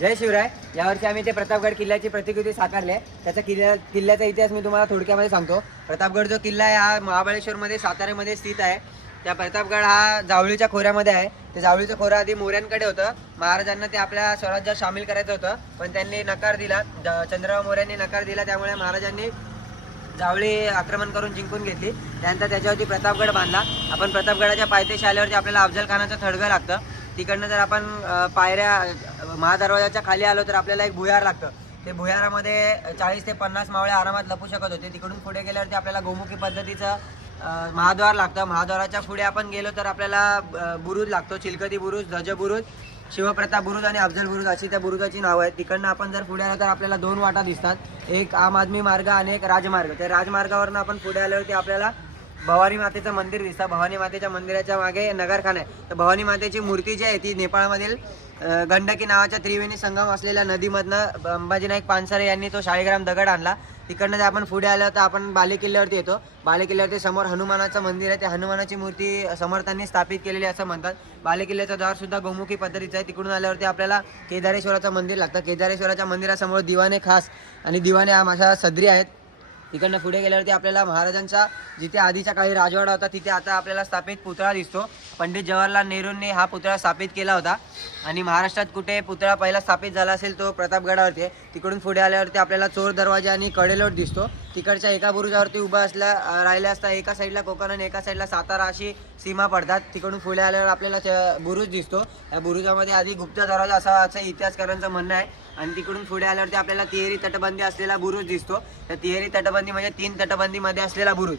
जय शिवराय. यावर्षी आम्ही ते प्रतापगड किल्ल्याची प्रतिकृती साकारले त्याचा किल्ल्या किल्ल्याचा इतिहास मी तुम्हाला थोडक्यामध्ये सांगतो. प्रतापगड जो किल्ला आहे हा महाबळेश्वरमध्ये साताऱ्यामध्ये स्थित आहे. त्या प्रतापगड हा जावळीच्या खोऱ्यामध्ये आहे. ते जावळीचं खोरं आधी मोऱ्यांकडे होतं. महाराजांना ते आपल्या स्वराज्यात सामील करायचं होतं. पण त्यांनी नकार दिला. चंद्रराव मोऱ्यांनी नकार दिला. त्यामुळे महाराजांनी जावळी आक्रमण करून जिंकून घेतली. त्यानंतर त्याच्यावरती प्रतापगड बांधला. आपण प्रतापगडाच्या पायथ्याशी आल्यावरती आपल्याला अफजल खानाचं थडगं लागतं. तिकडनं जर आपण पायऱ्या महादरवाजाच्या खाली आलो तर आपल्याला एक भुयार लागतं. ते भुयारामध्ये चाळीस ते पन्नास मावळे आरामात लपू शकत होते. तिकडून पुढे गेल्यावरती आपल्याला गोमुखी पद्धतीचं महाद्वार लागतं. महाद्वाराच्या पुढे आपण गेलो तर आपल्याला बुरुज लागतो. चिलकती बुरुज ध्वज बुरुज शिवप्रताप बुरुज आणि अफजल बुरुज अशी त्या बुरुजाची नावं आहेत. तिकडनं आपण जर पुढे आलो तर आपल्याला दोन वाटा दिसतात. एक आम आदमी मार्ग आणि एक राजमार्ग. त्या राजमार्गावरनं आपण पुढे आल्यावरती आपल्याला भवानी मातेचं मंदिर दिसतं. भवानी मातेच्या मंदिराच्या मागे नगरखाना आहे. तर भवानी मातेची मूर्ती जी आहे ती नेपाळमधील गंडकी नावाच्या त्रिवेणी संगम असलेल्या नदीमधनं अंबाजी नाईक पानसरे यांनी तो शाळीग्राम दगड आणला. तिकडनं जर आपण पुढे आलो तर आपण बाले किल्ल्यावरती येतो. बाले किल्ल्यावरती समोर हनुमानाचं मंदिर आहे. त्या हनुमानाची मूर्ती समर्थांनी स्थापित केलेली असं म्हणतात. बाले किल्ल्याचं द्वार गोमुखी पद्धतीचं आहे. तिकडून आल्यावरती आपल्याला केदारेश्वराचं मंदिर लागतं. केदारेश्वराच्या मंदिरासमोर दिवाणे खास आणि दिवाने हा माझ्या सदरी आहेत. तिकडनं पुढे गेल्यावरती आपल्याला महाराजांचा जिथे आधीच्या काही राजवाडा होता तिथे आता आपल्याला स्थापित पुतळा दिसतो. पंडित जवाहरलाल नेहरूंनी हा पुतळा स्थापित केला होता. आणि महाराष्ट्रात कुठे पुतळा पहिला स्थापित झाला असेल तो प्रतापगडावरती आहे. तिकडून पुढे आल्यावरती आपल्याला चोर दरवाजा आणि कडेलोट दिसतो. तिकडच्या एका बुरुजावरती उभा असल्या राहिल्या असता एका साईडला कोकण आणि एका साईडला सातारा अशी सीमा पडतात. तिकडून पुढे आल्यावर आपल्याला त्या बुरुज दिसतो. त्या बुरुजामध्ये आधी गुप्त दरवाजा असा असं इतिहासकारांचं म्हणणं आहे. आणि तिकडून पुढे आल्यावरती आपल्याला तिहेरी तटबंदी असलेला बुरुज दिसतो. तर तिहेरी तटबंदी म्हणजे तीन तटबंदीमध्ये असलेला बुरुज.